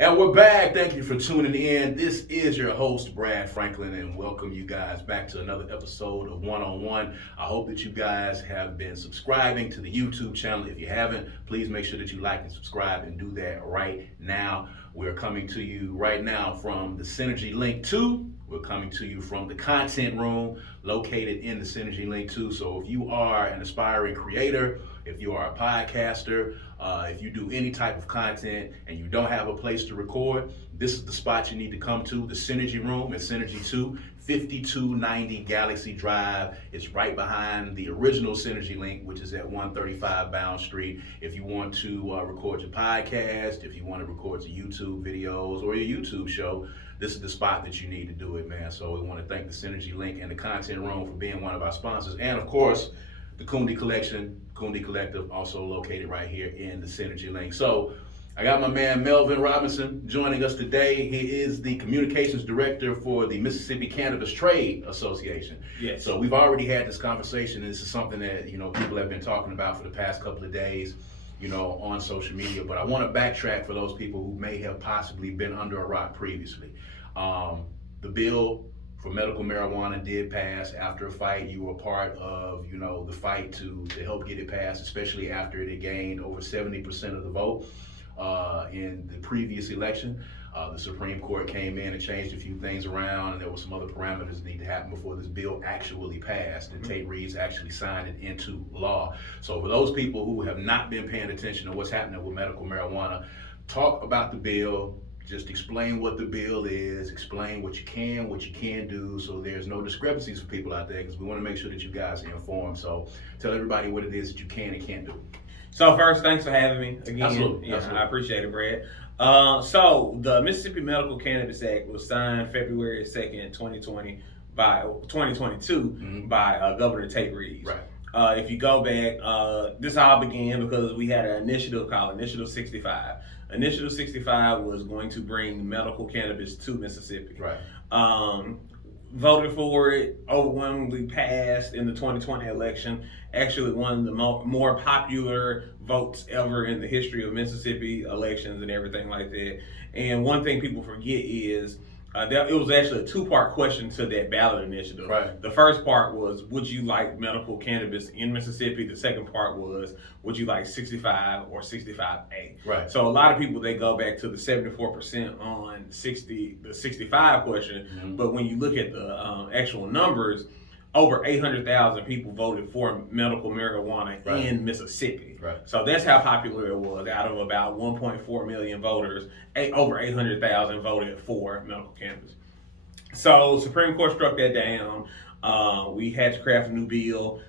And we're back. Thank you for tuning in. This is your host, Brad Franklin, and welcome you guys back to another episode of One on One. I hope that you guys have been subscribing to the YouTube channel. If you haven't, please make sure that you like and subscribe and do that right now. We're coming to you right now from the Synergy Link 2. We're coming to you from the content room located in the Synergy Link 2. So if you are an aspiring creator, if you are a podcaster, if you do any type of content and you don't have a place to record, this is the spot you need to come to, the Synergy Room at Synergy 2, 5290 Galaxy Drive. It's right behind the original Synergy Link, which is at 135 Bound Street. If you want to record your podcast, if you want to record your YouTube videos or your YouTube show, this is the spot that you need to do it, man. So we want to thank the Synergy Link and the Content Room for being one of our sponsors. And of course, the Kundi Collection, Kundi Collective, also located right here in the Synergy Link. So I got my man Melvin Robinson joining us today. He is the communications director for the Mississippi Cannabis Trade Association. Yes. So we've already had this conversation, and this is something that people have been talking about for the past couple of days, on social media. But I want to backtrack for those people who may have possibly been under a rock previously. The bill for medical marijuana did pass after a fight. You were a part of, the fight to help get it passed, especially after it had gained over 70% of the vote in the previous election. The Supreme Court came in and changed a few things around, and there were some other parameters that need to happen before this bill actually passed, and Tate Reeves actually signed it into law. So for those people who have not been paying attention to what's happening with medical marijuana, talk about the bill. Just explain what the bill is, explain what you can do, so there's no discrepancies for people out there, because we want to make sure that you guys are informed. So tell everybody what it is that you can and can't do. So first, thanks for having me again. Absolutely. I appreciate it, Brad. So the Mississippi Medical Cannabis Act was signed February 2nd, 2022 by Governor Tate Reeves. Right. If you go back, this all began because we had an initiative called Initiative 65. Initiative 65 was going to bring medical cannabis to Mississippi. Right. Voted for it, overwhelmingly passed in the 2020 election. Actually, one of the more popular votes ever in the history of Mississippi elections and everything like that. And one thing people forget is it was actually a two-part question to that ballot initiative. Right. The first part was, would you like medical cannabis in Mississippi? The second part was, would you like 65 or 65A? Right. So a lot of people, they go back to the 74% on the 65 question, but when you look at the actual numbers, over 800,000 people voted for medical marijuana in Mississippi. Right. So that's how popular it was. Out of about 1.4 million voters, over 800,000 voted for medical cannabis. So Supreme Court struck that down. We had to craft a new bill.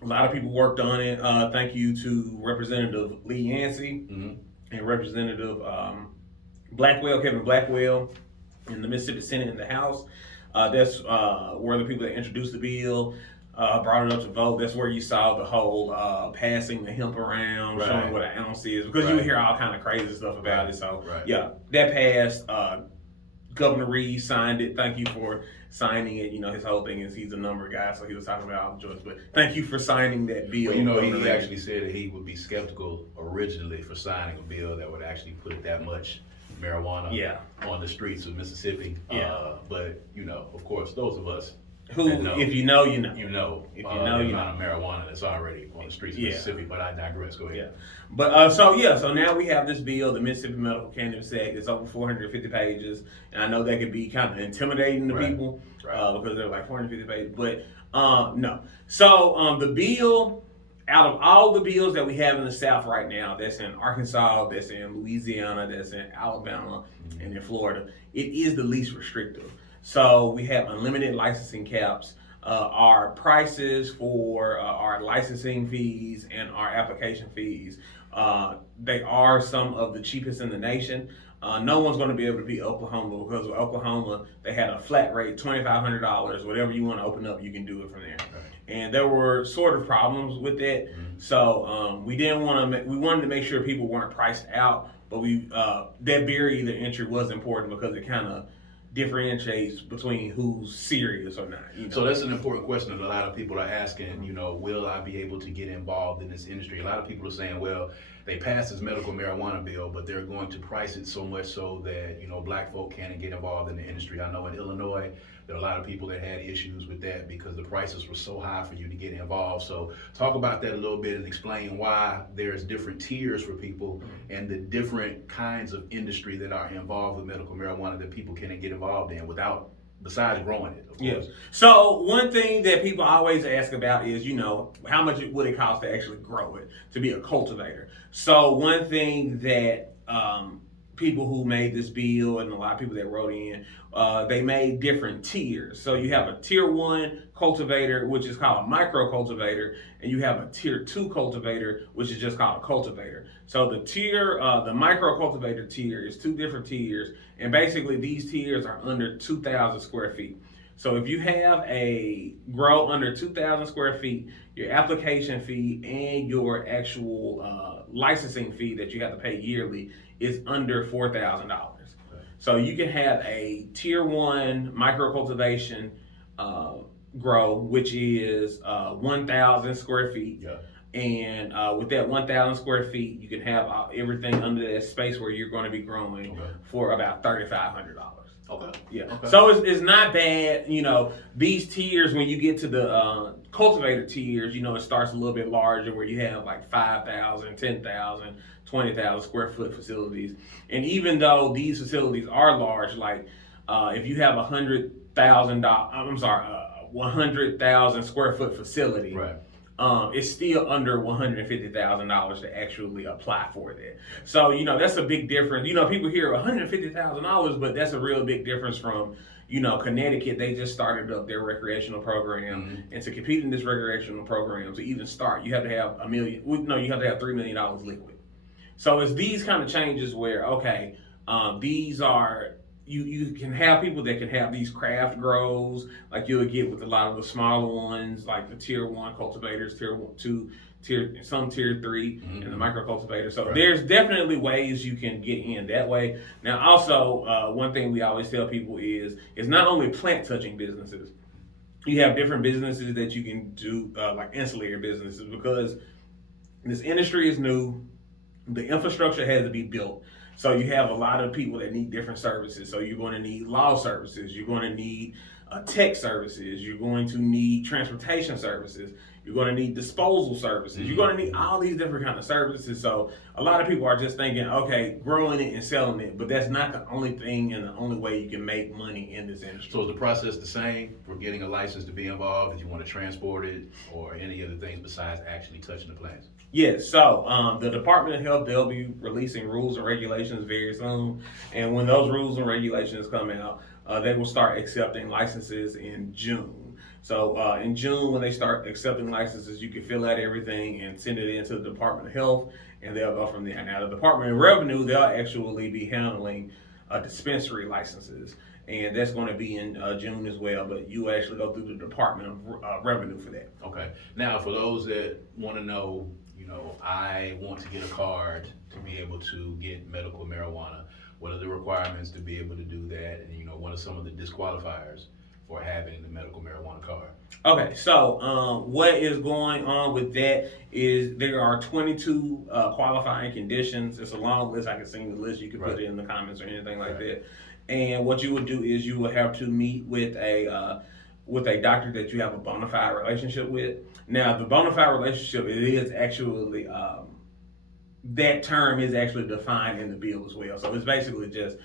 A lot of people worked on it. Thank you to Representative Lee Yancey and Representative Kevin Blackwell in the Mississippi Senate and the House. That's where the people that introduced the bill brought it up to vote. That's where you saw the whole passing the hemp around, showing what an ounce is, because you would hear all kind of crazy stuff about it. So yeah, that passed. Governor Reeves signed it. Thank you for signing it. His whole thing is he's a number guy, so he was talking about all the joys. But thank you for signing that bill. Well, he actually said that he would be skeptical originally for signing a bill that would actually put that much marijuana on the streets of Mississippi. But of course, those of us who, if you know, the amount of marijuana that's already on the streets of Mississippi. But I digress. Go ahead. Yeah. But so now we have this bill, the Mississippi Medical Cannabis Act. It's over 450 pages, and I know that could be kind of intimidating to people because they're like 450 pages. But no. So the bill, out of all the bills that we have in the South right now, that's in Arkansas, that's in Louisiana, that's in Alabama, and in Florida, it is the least restrictive. So we have unlimited licensing caps. Our prices for our licensing fees and our application fees, they are some of the cheapest in the nation. No one's going to be able to beat Oklahoma, because with Oklahoma, they had a flat rate, $2,500. Whatever you want to open up, you can do it from there. And there were sort of problems with that. So we wanted to make sure people weren't priced out, but that barrier to entry was important because it kind of differentiates between who's serious or not. So that's an important question that a lot of people are asking, will I be able to get involved in this industry? A lot of people are saying, well, they passed this medical marijuana bill, but they're going to price it so much so that, black folk can't get involved in the industry. I know in Illinois, there are a lot of people that had issues with that because the prices were so high for you to get involved. So talk about that a little bit and explain why there's different tiers for people and the different kinds of industry that are involved with medical marijuana that people can get involved in besides growing it, of course. Yes. So one thing that people always ask about is, how much would it cost to actually grow it, to be a cultivator? So one thing that people who made this bill and a lot of people that wrote in, they made different tiers. So you have a tier 1 cultivator, which is called a micro cultivator, and you have a tier 2 cultivator, which is just called a cultivator. So the micro cultivator tier is 2 different tiers, and basically these tiers are under 2,000 square feet. So if you have a grow under 2,000 square feet, your application fee and your actual licensing fee that you have to pay yearly is under $4,000. So you can have a tier 1 micro cultivation grow, which is 1,000 square feet. Yeah. And with that 1,000 square feet, you can have everything under that space where you're going to be growing for about $3,500. Okay. Yeah. Okay. So it's not bad. These tiers, when you get to the cultivator tiers, it starts a little bit larger where you have like 5,000, 10,000, 20,000 square foot facilities. And even though these facilities are large, like if you have $100,000 square foot facility, right. It's still under $150,000 to actually apply for that. So, that's a big difference. People hear $150,000, but that's a real big difference from, Connecticut. They just started up their recreational program. Mm-hmm. And to compete in this recreational program, to even start, you have to have you have to have $3 million liquid. So it's these kind of changes where, these are, you can have people that can have these craft grows, like you'll get with a lot of the smaller ones, like the tier 1 cultivators, tier 2, some tier 3, and the micro cultivator. So there's definitely ways you can get in that way. Now, also, one thing we always tell people is not only plant touching businesses. You have different businesses that you can do, like ancillary businesses, because this industry is new. The infrastructure has to be built. So you have a lot of people that need different services. So you're going to need law services. You're going to need tech services. You're going to need transportation services. You're going to need disposal services. You're going to need all these different kind of services. So a lot of people are just thinking, growing it and selling it, but that's not the only thing and the only way you can make money in this industry. So is the process the same for getting a license to be involved if you want to transport it or any other things besides actually touching the plants? Yes, so the Department of Health, they'll be releasing rules and regulations very soon. And when those rules and regulations come out, they will start accepting licenses in June. So in June, when they start accepting licenses, you can fill out everything and send it into the Department of Health, and they'll go from there. Now, the Department of Revenue, they'll actually be handling dispensary licenses, and that's going to be in June as well, but you actually go through the Department of Revenue for that. Okay. Now, for those that want to know, I want to get a card to be able to get medical marijuana. What are the requirements to be able to do that? And, what are some of the disqualifiers for having the medical marijuana card? Okay, so what is going on with that is there are 22 qualifying conditions. It's a long list. I can send you the list. You can put it in the comments or anything like that. And what you would do is you would have to meet with a doctor that you have a bona fide relationship with. Now, the bona fide relationship, it is actually, that term is actually defined in the bill as well. So it's basically just,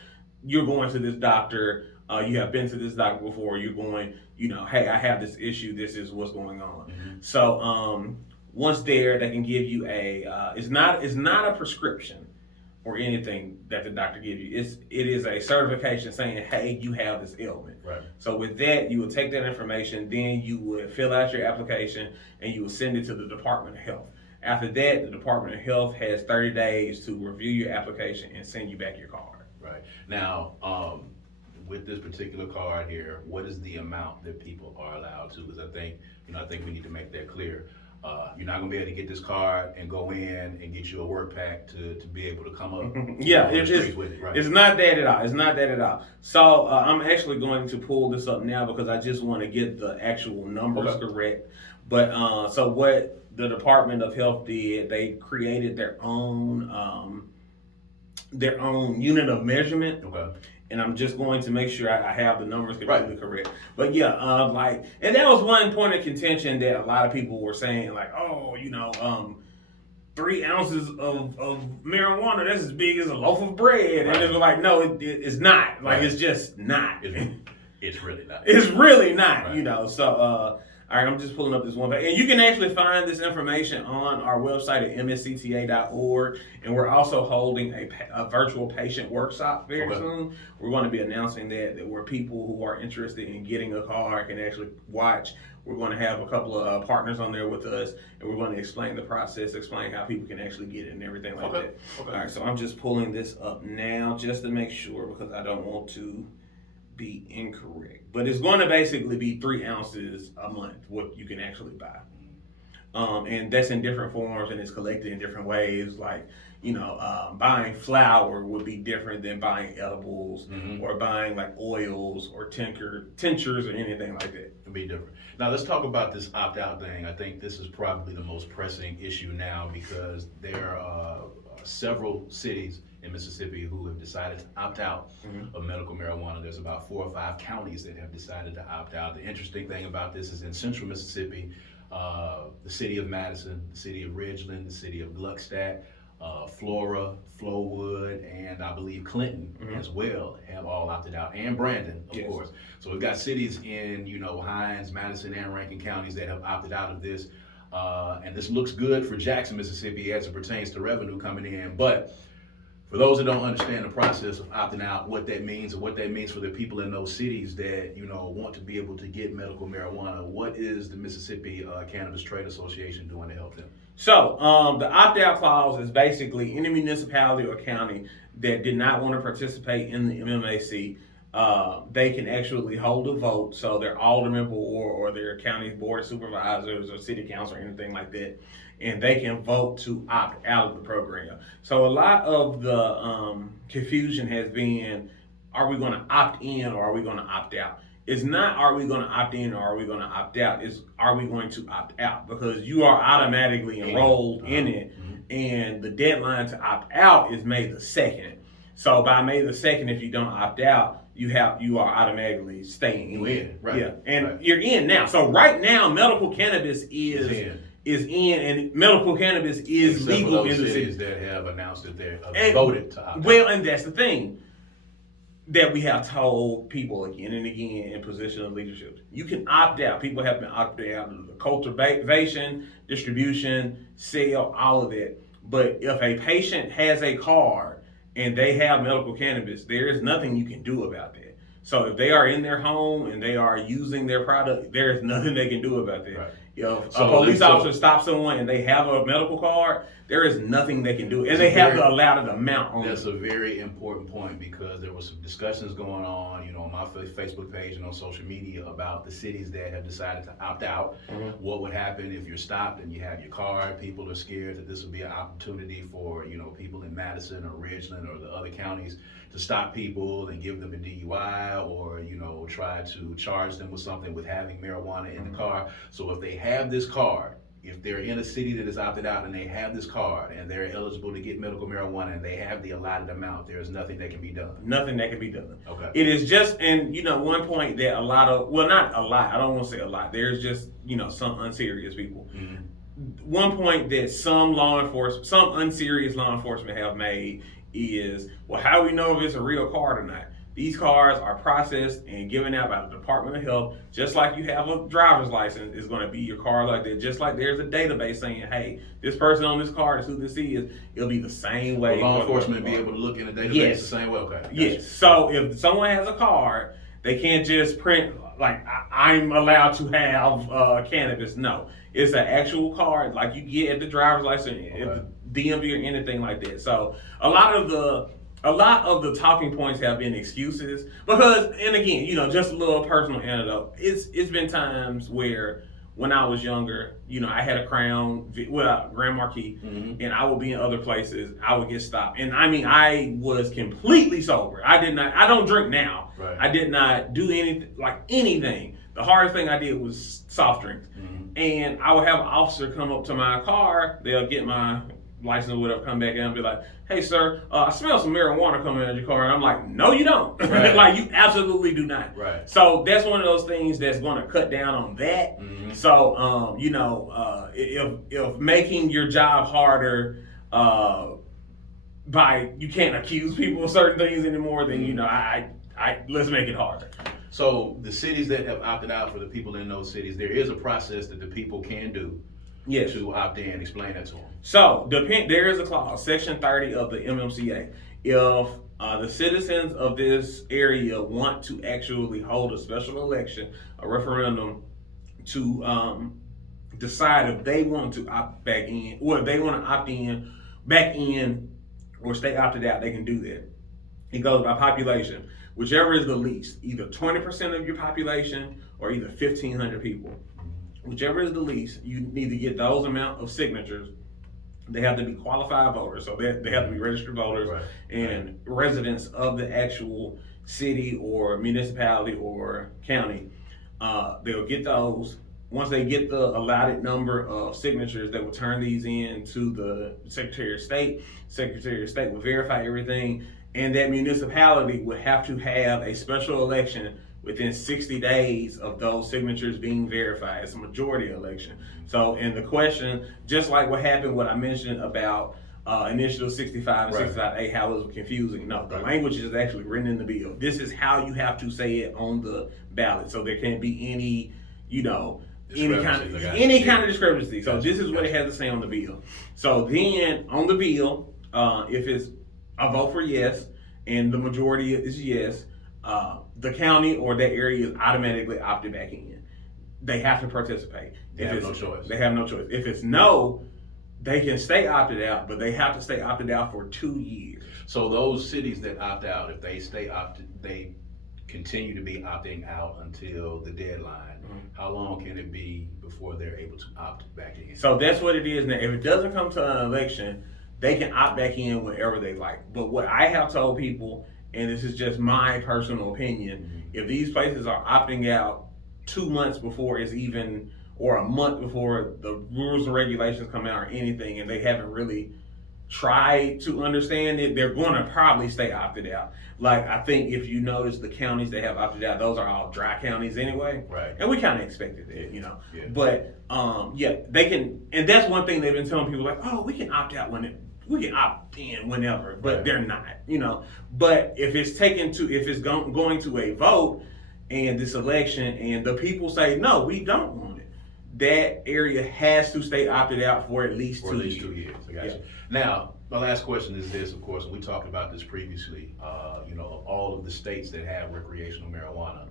you're going to this doctor, you have been to this doctor before, you're going, hey, I have this issue, this is what's going on. Mm-hmm. So once there, they can give you it's not a prescription or anything that the doctor gives you. It is a certification saying, hey, you have this ailment. Right. So with that, you would take that information, then you would fill out your application, and you would send it to the Department of Health. After that, the Department of Health has 30 days to review your application and send you back your card. Right. Now, with this particular card here, what is the amount that people are allowed to? Because I think we need to make that clear. You're not gonna be able to get this card and go in and get you a work pack to be able to come up. Yeah, it's not that at all. It's not that at all. So I'm actually going to pull this up now because I just want to get the actual numbers correct. But so what the Department of Health did, they created their own unit of measurement. Okay. And I'm just going to make sure I have the numbers completely correct. But yeah, and that was one point of contention that a lot of people were saying, like, 3 ounces of marijuana, that's as big as a loaf of bread. Right. And it was like, no, it's not. Like, it's just not. It's really not. It's really not, right. So, all right, I'm just pulling up this one page. And you can actually find this information on our website at mscta.org. And we're also holding a virtual patient workshop very soon. We're going to be announcing that where people who are interested in getting a card can actually watch. We're going to have a couple of partners on there with us, and we're going to explain the process, explain how people can actually get it and everything like that. Okay. All right, so I'm just pulling this up now just to make sure, because I don't want to be incorrect. But it's going to basically be 3 ounces a month, what you can actually buy. And that's in different forms, and it's collected in different ways. Like, buying flour would be different than buying edibles, or buying like oils or tinctures or anything like that. It'd be different. Now let's talk about this opt-out thing. I think this is probably the most pressing issue now, because there are several cities in Mississippi who have decided to opt out of medical marijuana. There's about 4 or 5 counties that have decided to opt out. The interesting thing about this is in central Mississippi, the city of Madison, the city of Ridgeland, the city of Gluckstadt, Flora, Flowood, and I believe Clinton as well have all opted out, and Brandon, of course. So we've got cities in, Hinds, Madison, and Rankin counties that have opted out of this. And this looks good for Jackson, Mississippi as it pertains to revenue coming in. But for those that don't understand the process of opting out, what that means and what that means for the people in those cities that, want to be able to get medical marijuana, what is the Mississippi Cannabis Trade Association doing to help them? So the opt-out clause is basically any municipality or county that did not want to participate in the MMAC, they can actually hold a vote. So their alderman board or their county board of supervisors or city council or anything like that, and they can vote to opt out of the program. So a lot of the confusion has been, are we going to opt in or are we going to opt out? It's not, are we going to opt in or are we going to opt out? It's, are we going to opt out? Because you are automatically enrolled in it, and the deadline to opt out is May the 2nd. So by May the 2nd, if you don't opt out, you are automatically staying in. You're in, right? Yeah, and you're in now. So right now, medical cannabis is in, and medical cannabis is legal in the cities that have announced that they're voted to opt out. Well, and that's the thing that we have told people again and again in position of leadership. You can opt out. People have been opted out of the cultivation, distribution, sale, all of that. But if a patient has a card and they have medical cannabis, there is nothing you can do about that. So if they are in their home and they are using their product, there is nothing they can do about that. Right. If a police officer stops someone and they have a medical card, there is nothing they can do. And they have to allow the amount on That's a very important point, because there was some discussions going on, on my Facebook page and on social media about the cities that have decided to opt out. What would happen if you're stopped and you have your card? People are scared that this would be an opportunity for, people in Madison or Ridgeland or the other counties to stop people and give them a DUI or, try to charge them with something with having marijuana in the car. So if they have this card, if they're in a city that is opted out and they have this card and they're eligible to get medical marijuana and they have the allotted amount, there's nothing that can be done. Nothing that can be done. Okay. It is just, and one point that a lot of, well, not a lot, I don't want to say a lot, there's just, some unserious people. One point that some unserious law enforcement have made is, well, how do we know if it's a real card or not? These cards are processed and given out by the Department of Health, just like you have a driver's license is going to be your card like that. Just like there's a database saying, hey, this person on this card is who this is. It'll be the same way. Law enforcement be able to look in the database the same way. Okay. Yes. So if someone has a card, they can't just print like I'm allowed to have cannabis. No, it's an actual card like you get at the driver's license, at the DMV or anything like that. So a lot of the talking points have been excuses because, and again, just a little personal anecdote. It's been times where when I was younger, I had a Crown, Grand Marquis, and I would be in other places. I would get stopped, and I mean, I was completely sober. I don't drink now. Right. I did not do anything. The hardest thing I did was soft drinks, and I would have an officer come up to my car. They'll get my license or whatever, come back in and be like, "Hey, sir, I smell some marijuana coming out of your car." And I'm like, "No, you don't." Right. Like, you absolutely do not. Right. So that's one of those things that's going to cut down on that. So, if making your job harder by you can't accuse people of certain things anymore, then I let's make it harder. So the cities that have opted out, for the people in those cities, there is a process that the people can do. Yes. To opt in. Explain that to them. So there is a clause, Section 30 of the MMCA. If the citizens of this area want to actually hold a special election, a referendum, to decide if they want to opt back in, or if they want to opt in, back in, or stay opted out, they can do that. It goes by population. Whichever is the least, either 20% of your population or either 1,500 people. Whichever is the least, you need to get those amount of signatures. They have to be qualified voters, so they have to be registered voters and residents of the actual city or municipality or county. They'll get those. Once they get the allotted number of signatures, they will turn these in to the Secretary of State. Secretary of State will verify everything, and that municipality would have to have a special election within 60 days of those signatures being verified. It's a majority election. So in the question, just like what I mentioned about Initiative 65 and 65A, how it was confusing. No, the language is actually written in the bill. This is how you have to say it on the ballot. So there can't be any, any kind of discrepancy. So this is what it has to say on the bill. So then on the bill, if it's a vote for yes and the majority is yes, the county or that area is automatically opted back in. They have to participate. They have no choice. They have no choice. If it's no, they can stay opted out, but they have to stay opted out for 2 years. So those cities that opt out, if they stay opted, they continue to be opting out until the deadline. How long can it be before they're able to opt back in? So that's what it is now. If it doesn't come to an election, they can opt back in whenever they like. But what I have told people, and this is just my personal opinion, if these places are opting out 2 months before it's even, or a month before the rules and regulations come out or anything, and they haven't really tried to understand it, they're going to probably stay opted out. Like, I think if you notice the counties that have opted out, those are all dry counties anyway. Right. And we kind of expected that, Yeah. But, they can, and that's one thing they've been telling people, like, oh, we can opt out we can opt in whenever, but they're not, But if it's going to a vote and this election and the people say, no, we don't want it, that area has to stay opted out for at least 2 years. 2 years. I got you. Now, my last question is this, of course, and we talked about this previously, of all of the states that have recreational marijuana,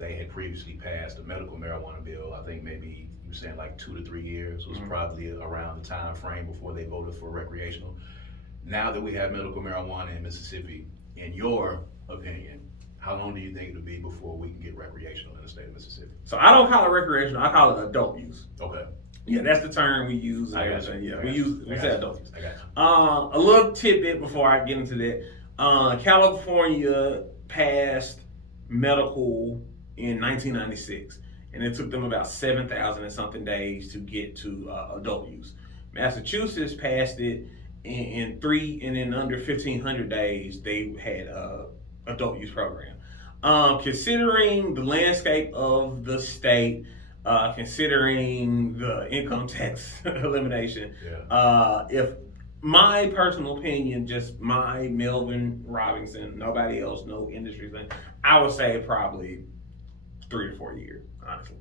they had previously passed a medical marijuana bill. I think maybe you were saying like 2 to 3 years was probably around the time frame before they voted for recreational. Now that we have medical marijuana in Mississippi, in your opinion, how long do you think it'll be before we can get recreational in the state of Mississippi? So I don't call it recreational, I call it adult use. Okay. Yeah, that's the term we use. I got you. Yeah, we say adult use. I got you. A little tidbit before I get into that. California passed medical in 1996, and it took them about 7,000 and something days to get to adult use. Massachusetts passed it in under 1,500 days they had adult use program. Considering the landscape of the state, considering the income tax elimination, if my personal opinion, just my Melvin Robinson, nobody else, no industry thing, I would say probably 3 to 4 years, honestly.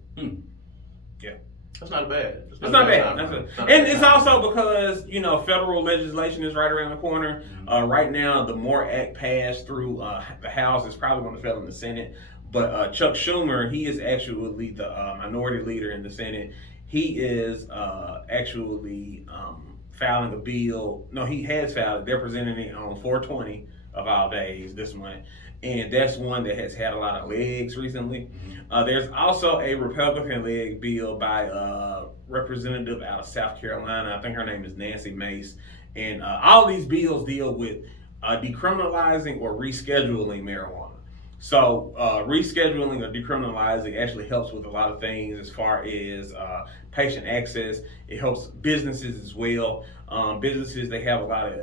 Yeah. That's not bad. It's not bad. And it's also because, federal legislation is right around the corner. Right now, the MORE Act passed through the House. It's probably going to fail in the Senate. But Chuck Schumer, he is actually the minority leader in the Senate. He is actually filing a bill. No, he has filed it. They're presenting it on 4/20 of all days this month. And that's one that has had a lot of legs recently. There's also a Republican-led bill by a representative out of South Carolina. I think her name is Nancy Mace. And all these bills deal with decriminalizing or rescheduling marijuana. So rescheduling or decriminalizing actually helps with a lot of things as far as patient access. It helps businesses as well. Businesses, they have a lot of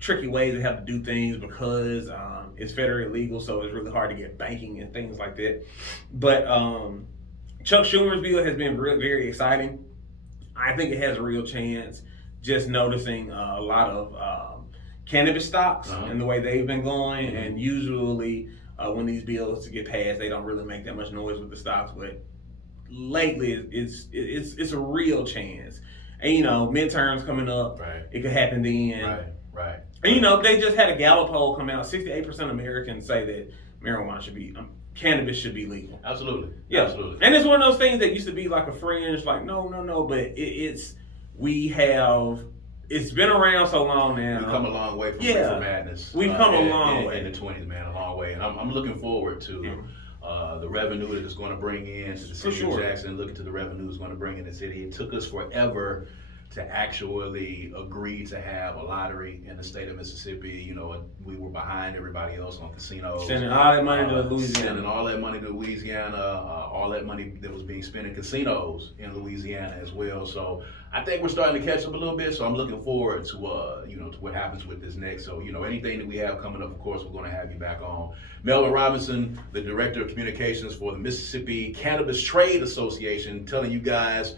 tricky ways they have to do things because it's federally illegal, so it's really hard to get banking and things like that. But Chuck Schumer's bill has been very exciting. I think it has a real chance. Just noticing a lot of cannabis stocks and the way they've been going, and usually when these bills get passed, they don't really make that much noise with the stocks. But lately, it's a real chance. And midterms coming up, it could happen then. Right. And they just had a Gallup poll come out. 68% of Americans say that marijuana should be, cannabis should be legal. Absolutely. Yeah. Absolutely. And it's one of those things that used to be like a fringe, like no, but it's been around so long now. We've come a long way from Reefer Madness. We've come a long way. In the 20s, man, a long way. And I'm looking forward to the revenue that it's going to bring in to the city of Jackson, looking to the revenue it's going to bring in the city. It took us forever to actually agree to have a lottery in the state of Mississippi. We were behind everybody else on casinos. Sending all that money to Louisiana. Sending all that money to Louisiana, all that money that was being spent in casinos in Louisiana as well. So I think we're starting to catch up a little bit. So I'm looking forward to to what happens with this next. So anything that we have coming up, of course, we're going to have you back on. Melvin Robinson, the Director of Communications for the Mississippi Cannabis Trade Association, telling you guys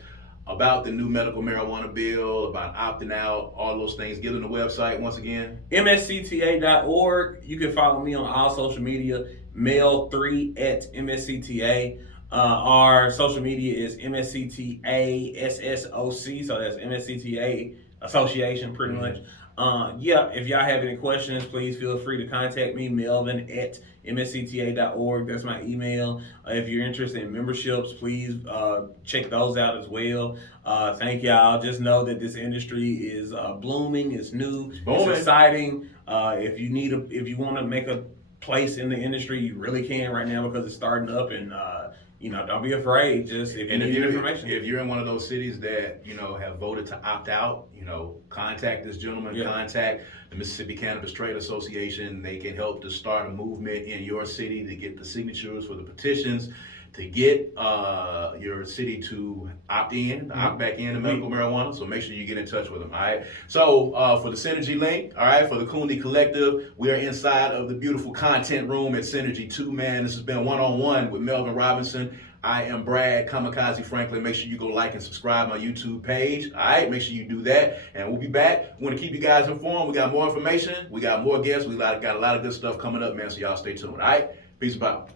about the new medical marijuana bill, about opting out, all those things. Give them the website once again. MSCTA.org. You can follow me on all social media, Mel3 at MSCTA. Our social media is MSCTA SSOC, so that's MSCTA Association pretty much. If y'all have any questions, please feel free to contact me, Melvin at mscta.org. That's my email. If you're interested in memberships, please check those out as well. Thank y'all. Just know that this industry is blooming. It's new. It's exciting. If you want to make a place in the industry, you really can right now because it's starting up. And don't be afraid. Just if you need information. If you're in one of those cities that have voted to opt out, contact this gentleman. Contact the Mississippi Cannabis Trade Association. They can help to start a movement in your city to get the signatures for the petitions, to get your city to opt back in to medical marijuana. So make sure you get in touch with them. All right. So for the Synergy link, all right, for the Cooney Collective, we are inside of the beautiful content room at Synergy 2, man. This has been one-on-one with Melvin Robinson. I am Brad Kamikaze Franklin. Make sure you go like and subscribe my YouTube page. All right, make sure you do that. And we'll be back. We want to keep you guys informed. We got more information. We got more guests. We got a lot of good stuff coming up, man. So y'all stay tuned. All right, peace about.